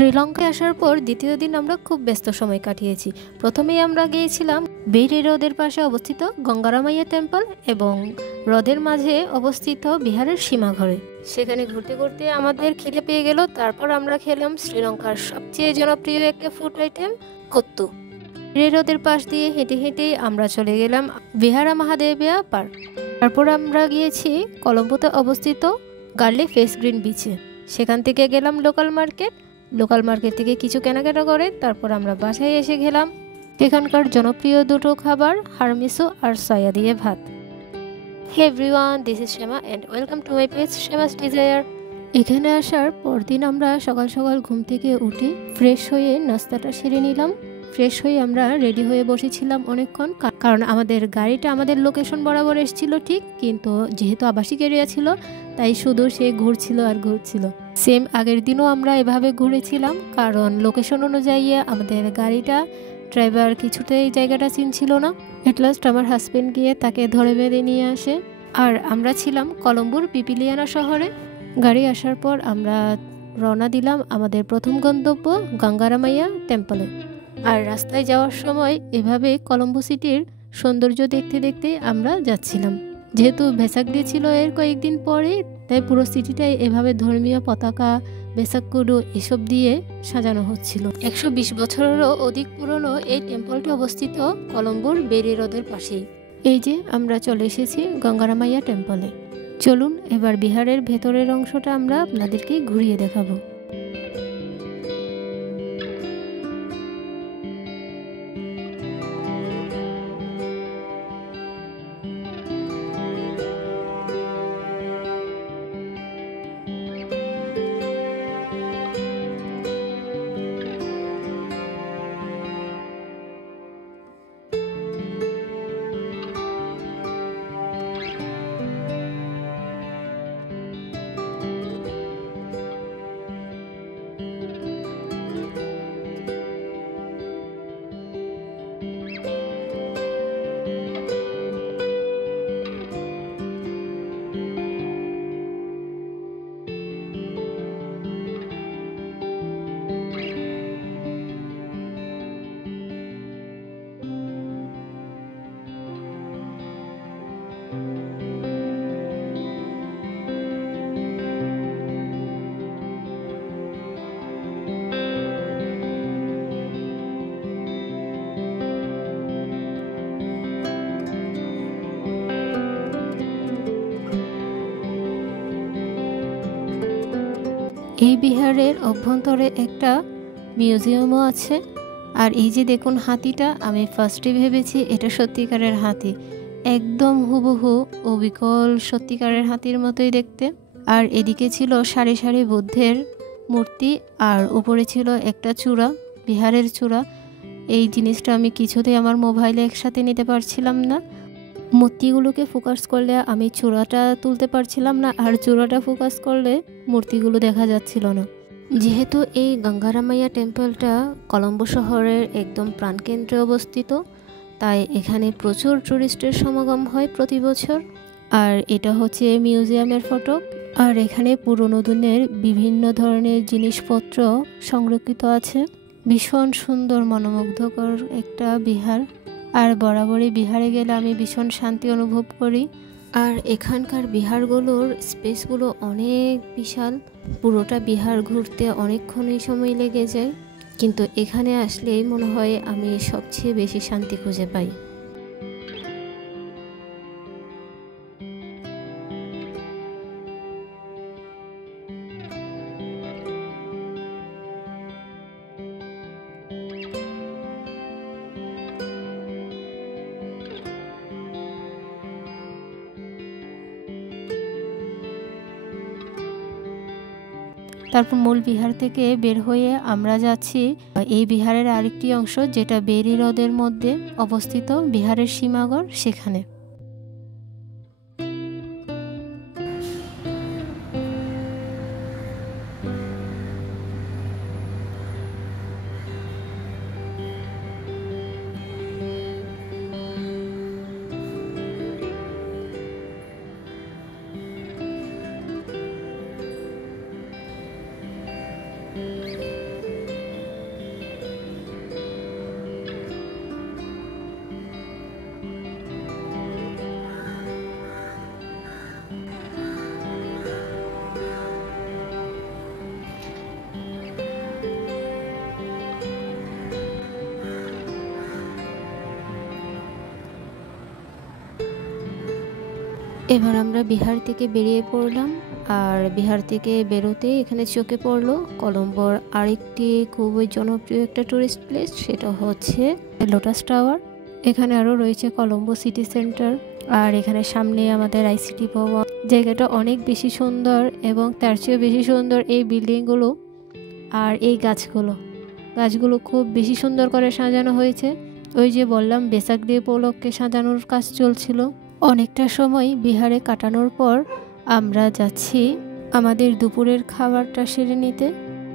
শ্রীলঙ্কায় আসার পর দ্বিতীয় দিন আমরা খুব ব্যস্ত সময় কাটিয়েছি। প্রথমেই আমরা গিয়েছিলাম বেইলি হ্রদের পাশে অবস্থিত গঙ্গারামাইয়া টেম্পল এবং হ্রদের মাঝে অবস্থিত বিহারের সীমাঘরে। সেখানে ঘুরতে ঘুরতে আমাদের খিদে পেয়ে গেল। তারপর আমরা খেলাম শ্রীলঙ্কার সবচেয়ে জনপ্রিয় একটা ফুড আইটেম কত্তু। বেইলি হ্রদের পাশ দিয়ে হেঁটে হেঁটেই আমরা চলে গেলাম বিহারা মহাদেবিয়া পার্ক। তারপর আমরা গিয়েছি কলম্বোতে অবস্থিত গার্লি ফেস গ্রিন বিচে। সেখান থেকে গেলাম লোকাল মার্কেট থেকে কিছু কেনাকাটা করে তারপর আমরা বাসায় এসে গেলাম এখানকার জনপ্রিয় দুটো খাবার হারমিসো আর সয়া দিয়ে ভাত। Hey everyone, this is Shyama and welcome to my page Shyama's desire. এখানে আসার পরদিন আমরা সকাল সকাল ঘুম থেকে উঠে ফ্রেশ হয়ে নাস্তাটা সেরে নিলাম। ফ্রেশ হয়ে আমরা রেডি হয়ে বসেছিলাম অনেকক্ষণ, কারণ আমাদের গাড়িটা আমাদের লোকেশন বরাবর এসেছিল ঠিক, কিন্তু যেহেতু আবাসিক এরিয়া ছিল তাই শুধু সে ঘুরছিল আর ঘুরছিল। সেম আগের দিনও আমরা এভাবে ঘুরেছিলাম, কারণ লোকেশন অনুযায়ী আমাদের গাড়িটা ড্রাইভার কিছুতেই জায়গাটা চিনছিল না। এট লাস্ট আমার হাজবেন্ড গিয়ে তাকে ধরে বেঁধে নিয়ে আসে। আর আমরা ছিলাম কলম্বোর পিপিলিয়ানা শহরে। গাড়ি আসার পর আমরা রওনা দিলাম আমাদের প্রথম গন্তব্য গঙ্গারামাইয়া টেম্পলে। আর রাস্তায় যাওয়ার সময় এভাবে কলম্বো সিটির সৌন্দর্য দেখতে দেখতে আমরা যাচ্ছিলাম। যেহেতু ভেসাক ডে ছিল এর কয়েকদিন পরে, তাই পুরো সিটিটাই এভাবে ধর্মীয় পতাকা, বেসাক্কুডু এসব দিয়ে সাজানো হচ্ছিল। 120 বছরেরও অধিক পুরনো এই টেম্পলটি অবস্থিত কলম্বোর বেইলি হ্রদের পাশেই। এই যে আমরা চলে এসেছি গঙ্গারামাইয়া টেম্পলে। চলুন এবার বিহারের ভেতরের অংশটা আমরা আপনাদেরকে ঘুরিয়ে দেখাবো। এই বিহারের অভ্যন্তরে একটা মিউজিয়ামও আছে। আর এই যে দেখুন হাতিটা, আমি ফার্স্টে ভেবেছি এটা সত্যিকারের হাতি, একদম হুবহু অবিকল সত্যিকারের হাতির মতোই দেখতে। আর এদিকে ছিল সারি সারি বুদ্ধের মূর্তি, আর উপরে ছিল একটা চূড়া, বিহারের চূড়া। এই জিনিসটা আমি কিছুতেই আমার মোবাইলে একসাথে নিতে পারছিলাম না। মূর্তিগুলোকে ফোকাস করলে আমি চূড়াটা তুলতে পারছিলাম না, আর চূড়াটা ফোকাস করলে মূর্তিগুলো দেখা যাচ্ছিল না। যেহেতু এই গঙ্গারামাইয়া টেম্পলটা কলম্বো শহরের একদম প্রাণকেন্দ্রে অবস্থিত, তাই এখানে প্রচুর টুরিস্টের সমাগম হয় প্রতি বছর। আর এটা হচ্ছে মিউজিয়ামের ফটক। আর এখানে পুরনো দিনের বিভিন্ন ধরনের জিনিসপত্র সংরক্ষিত আছে। ভীষণ সুন্দর মনোমুগ্ধকর একটা বিহার। আর বরাবরই বিহারে গেলে আমি ভীষণ শান্তি অনুভব করি। আর এখানকার বিহারগুলোর স্পেসগুলো অনেক বিশাল, পুরোটা বিহার ঘুরতে অনেকক্ষণই সময় লেগে যায়, কিন্তু এখানে আসলেই মনে হয় আমি সবচেয়ে বেশি শান্তি খুঁজে পাই। তারপর মূল বিহার থেকে বের হয়ে আমরা যাচ্ছি এই বিহারের আরেকটি অংশ, যেটা বেইলি হ্রদের মধ্যে অবস্থিত বিহারের সীমাগর, সেখানে। এবার আমরা বিহার থেকে বেরিয়ে পড়লাম। আর বিহার থেকে বেরোতে এখানে চোখে পড়লো কলম্বোর আরেকটি খুবই জনপ্রিয় একটা টুরিস্ট প্লেস, সেটা হচ্ছে লোটাস টাওয়ার। এখানে আরও রয়েছে কলম্বো সিটি সেন্টার, আর এখানে সামনে আমাদের আইসিটি ভবন। জায়গাটা অনেক বেশি সুন্দর, এবং তার চেয়েও বেশি সুন্দর এই বিল্ডিংগুলো আর এই গাছগুলো খুব বেশি সুন্দর করে সাজানো হয়েছে। ওই যে বললাম বেসাক ডে উপলক্ষে সাজানোর কাজ চলছিল। অনেকটা সময় বিহারে কাটানোর পর আমরা যাচ্ছি আমাদের দুপুরের খাবারটা সেরে নিতে।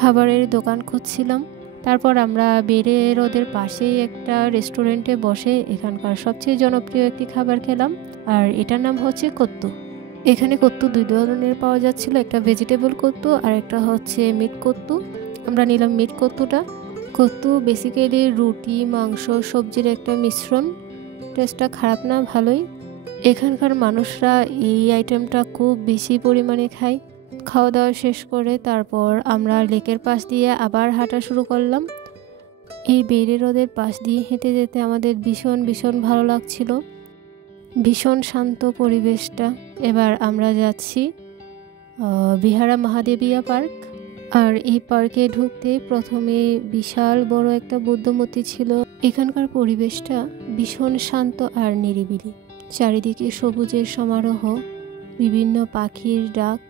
খাবারের দোকান খুঁজছিলাম। তারপর আমরা বেড়ে রোদের পাশেই একটা রেস্টুরেন্টে বসে এখানকার সবচেয়ে জনপ্রিয় একটি খাবার খেলাম, আর এটার নাম হচ্ছে কত্তু। এখানে কত্তু দুই ধরনের পাওয়া যাচ্ছিল, একটা ভেজিটেবল কত্তু আর একটা হচ্ছে মিট কত্তু। আমরা নিলাম মিট কত্তুটা। কত্তু বেসিক্যালি রুটি, মাংস, সবজির একটা মিশ্রণ। টেস্টটা খারাপ না, ভালোই। এখানকার মানুষরা এই আইটেমটা খুব বেশি পরিমাণে খায়। খাওয়া দাওয়া শেষ করে তারপর আমরা লেকের পাশ দিয়ে আবার হাঁটা শুরু করলাম। এই বেড়ে হ্রদের পাশ দিয়ে হেঁটে যেতে আমাদের ভীষণ ভীষণ ভালো লাগছিল, ভীষণ শান্ত পরিবেশটা। এবার আমরা যাচ্ছি বিহারা মহাদেবিয়া পার্ক। আর এই পার্কে ঢুকতে প্রথমে বিশাল বড় একটা বুদ্ধমূর্তি ছিল। এখানকার পরিবেশটা ভীষণ শান্ত আর নিরিবিলি। চারিদিকে সবুজের সমারোহ, বিভিন্ন পাখির ডাক,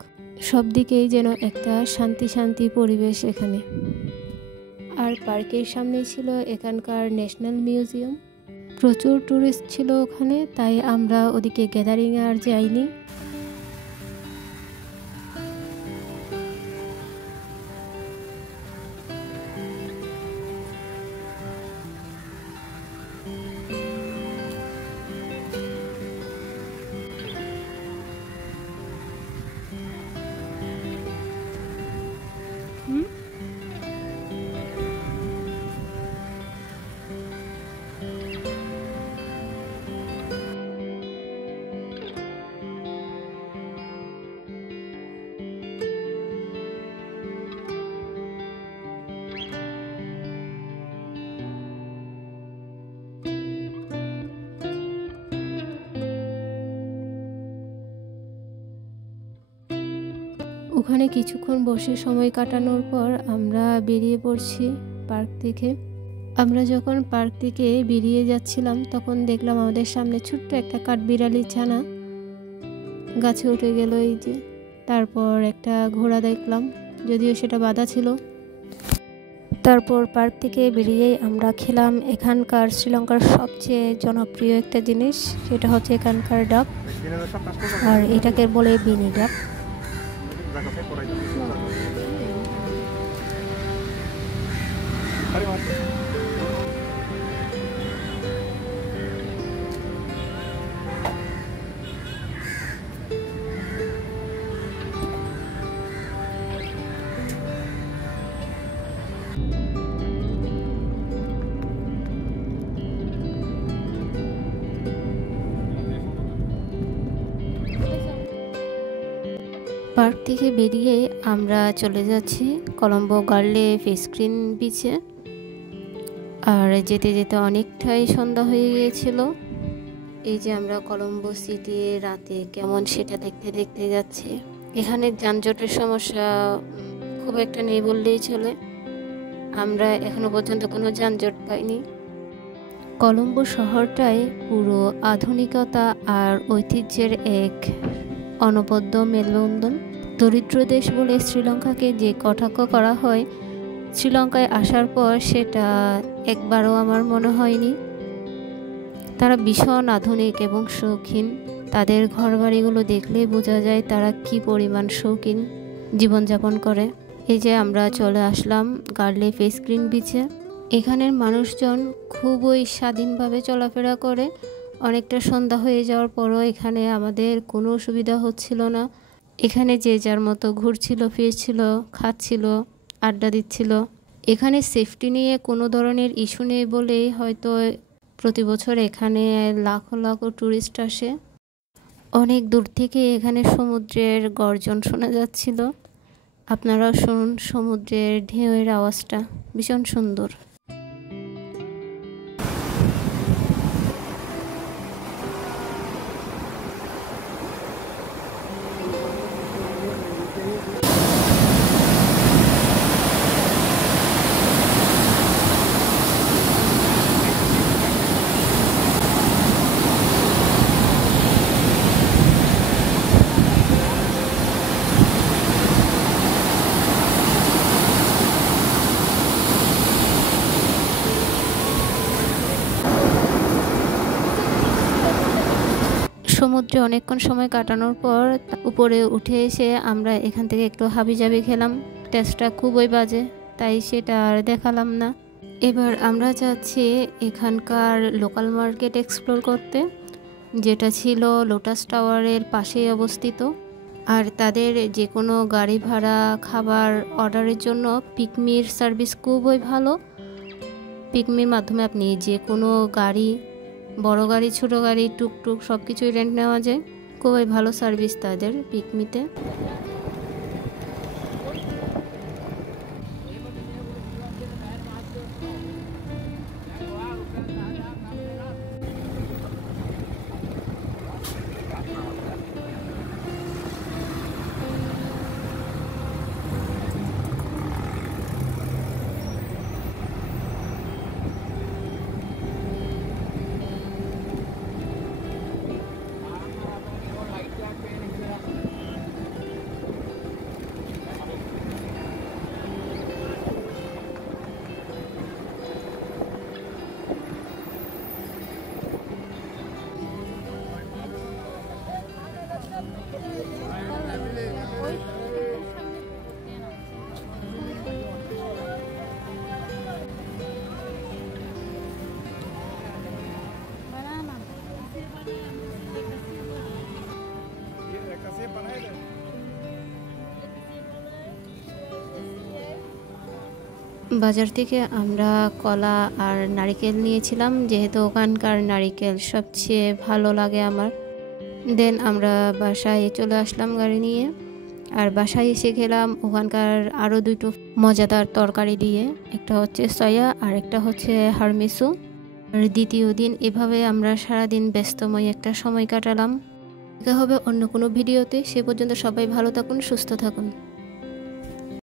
সব দিকেই যেন একটা শান্তি শান্তি পরিবেশ এখানে। আর পার্কের সামনে ছিল এখানকার ন্যাশনাল মিউজিয়াম। প্রচুর টুরিস্ট ছিল ওখানে, তাই আমরা ওদিকে গ্যাদারিংয়ে আর যাইনি। ওখানে কিছুক্ষণ বসে সময় কাটানোর পর আমরা বেরিয়ে পড়ছি পার্ক থেকে। আমরা যখন পার্ক থেকে বেরিয়ে যাচ্ছিলাম তখন দেখলাম আমাদের সামনে ছোট্ট একটা কাঠবিড়ালির ছানা গাছে উঠে গেল এই যে। তারপর একটা ঘোড়া দেখলাম, যদিও সেটা বাঁধা ছিল। তারপর পার্ক থেকে বেরিয়েই আমরা খেলাম এখানকার শ্রীলঙ্কার সবচেয়ে জনপ্রিয় একটা জিনিস, সেটা হচ্ছে এখানকার ডাব, আর এটাকে বলে বিনি ডাব। পার্ক থেকে বেরিয়ে আমরা চলে যাচ্ছি কলম্বো গার্লে ফিশক্রিন বিচে। আর যেতে যেতে অনেকটাই সন্ধ্যা হয়ে গিয়েছিল। এই যে আমরা কলম্বো সিটি রাতে কেমন সেটা দেখতে দেখতে যাচ্ছি। এখানে যানজটের সমস্যা খুব একটা নেই বললেই চলে, আমরা এখনো পর্যন্ত কোনো যানজট পাইনি। কলম্বো শহরটায় পুরো আধুনিকতা আর ঐতিহ্যের এক অনবদ্য মেলবন্ধন। দরিদ্র দেশ বলে শ্রীলঙ্কাকে যে কটাক্ষ করা হয়, শ্রীলঙ্কায় আসার পর সেটা একবারও আমার মনে হয়নি। তারা ভীষণ আধুনিক এবং শৌখিন। তাদের ঘরবাড়িগুলো দেখলেই বোঝা যায় তারা কি পরিমাণ শৌখিন জীবনযাপন করে। এই যে আমরা চলে আসলাম গার্লে ফিশক্রিন বিচে। এখানের মানুষজন খুবই স্বাধীনভাবে চলাফেরা করে। অনেকটা সন্ধ্যা হয়ে যাওয়ার পরও এখানে আমাদের কোনো অসুবিধা হচ্ছিল না। এখানে যে যার মতো ঘুরছিল, ফিরছিল, খাচ্ছিল, আড্ডা দিচ্ছিল। এখানে সেফটি নিয়ে কোনো ধরনের ইস্যু নেই বলেই হয়তো প্রতি বছর এখানে লাখো লাখো টুরিস্ট আসে। অনেক দূর থেকে এখানে সমুদ্রের গর্জন শোনা যাচ্ছিল। আপনারাও শুনুন সমুদ্রের ঢেউয়ের আওয়াজটা, ভীষণ সুন্দর। সমুদ্রে অনেকক্ষণ সময় কাটানোর পর উপরে উঠে এসে আমরা এখান থেকে একটু হাবিজাবি খেলাম। টেস্টটা খুবই বাজে, তাই সেটা আর দেখালাম না। এবার আমরা যাচ্ছি এখানকার লোকাল মার্কেট এক্সপ্লোর করতে, যেটা ছিল লোটাস টাওয়ারের পাশেই অবস্থিত। আর তাদের যে কোনো গাড়ি ভাড়া, খাবার অর্ডারের জন্য পিকমির সার্ভিস খুবই ভালো। পিকমির মাধ্যমে আপনি যে কোনো গাড়ি, বড় গাড়ি, ছোট গাড়ি, টুকটুক সব কিছুই রেন্ট নেওয়া যায়। খুবই ভালো সার্ভিস তাদের পিকমিতে। বাজার থেকে আমরা কলা আর নারিকেল নিয়েছিলাম, যেহেতু ওখানকার নারিকেল সবচেয়ে ভালো লাগে আমার। দেন আমরা বাসায় চলে আসলাম গাড়ি নিয়ে। আর বাসায় এসে খেলাম ওখানকার আরও দুটো মজাদার তরকারি দিয়ে, একটা হচ্ছে সয়া আর একটা হচ্ছে হারমিসু। আর দ্বিতীয় দিন এভাবে আমরা সারাদিন ব্যস্তময় একটা সময় কাটালাম। দেখা হবে অন্য কোনো ভিডিওতে। সে পর্যন্ত সবাই ভালো থাকুন, সুস্থ থাকুন।